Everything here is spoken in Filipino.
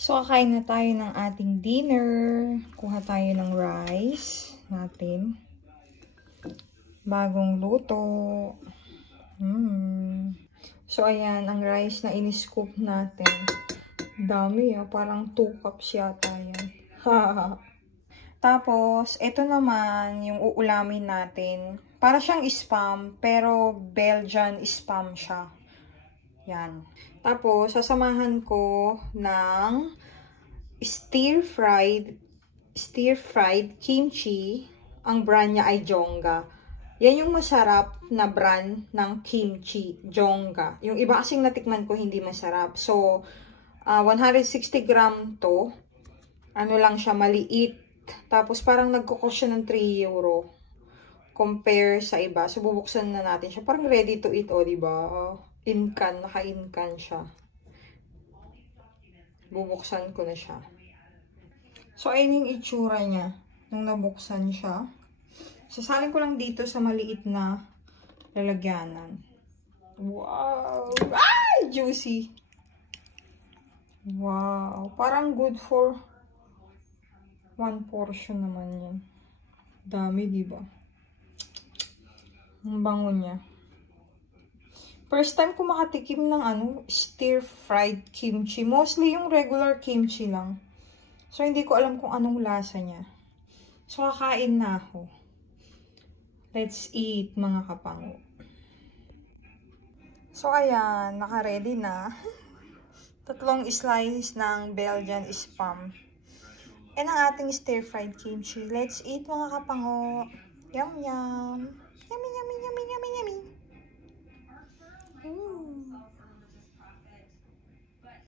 So, kakain na tayo ng ating dinner. Kuha tayo ng rice natin. Bagong luto. So, ayan, ang rice na in-scoop natin. Dami parang 2 cups yata yan. Tapos, ito naman yung uulamin natin. Para siyang spam, pero Belgian spam siya. Yan. Tapos, sasamahan ko ng stir-fried kimchi. Ang brand niya ay Jonga. Yan yung masarap na brand ng kimchi, Jonga. Yung iba kasing natikman ko hindi masarap. So, 160 gram to. Ano lang siya, maliit. Tapos parang nagkukos siya ng 3 euro. Compare sa iba. So, bubuksan na natin siya. Parang ready to eat, diba? In-can, naka-in-can siya. Bubuksan ko na siya. So, ayun yung itsura niya nung nabuksan siya. Sasalin ko lang dito sa maliit na lalagyanan. Wow! Ay! Juicy! Wow! Parang good for 1 portion naman yan. Dami, diba? Ang bango niya. First time ko makatikim ng stir-fried kimchi. Mostly yung regular kimchi lang. So, hindi ko alam kung anong lasa niya. So, kakain na ako. Let's eat, mga kapango. So, ayan. Naka-ready na. 3 slice ng Belgian spam. And ang ating stir-fried kimchi. Let's eat, mga kapango. Yum, yum. Yummy, yum.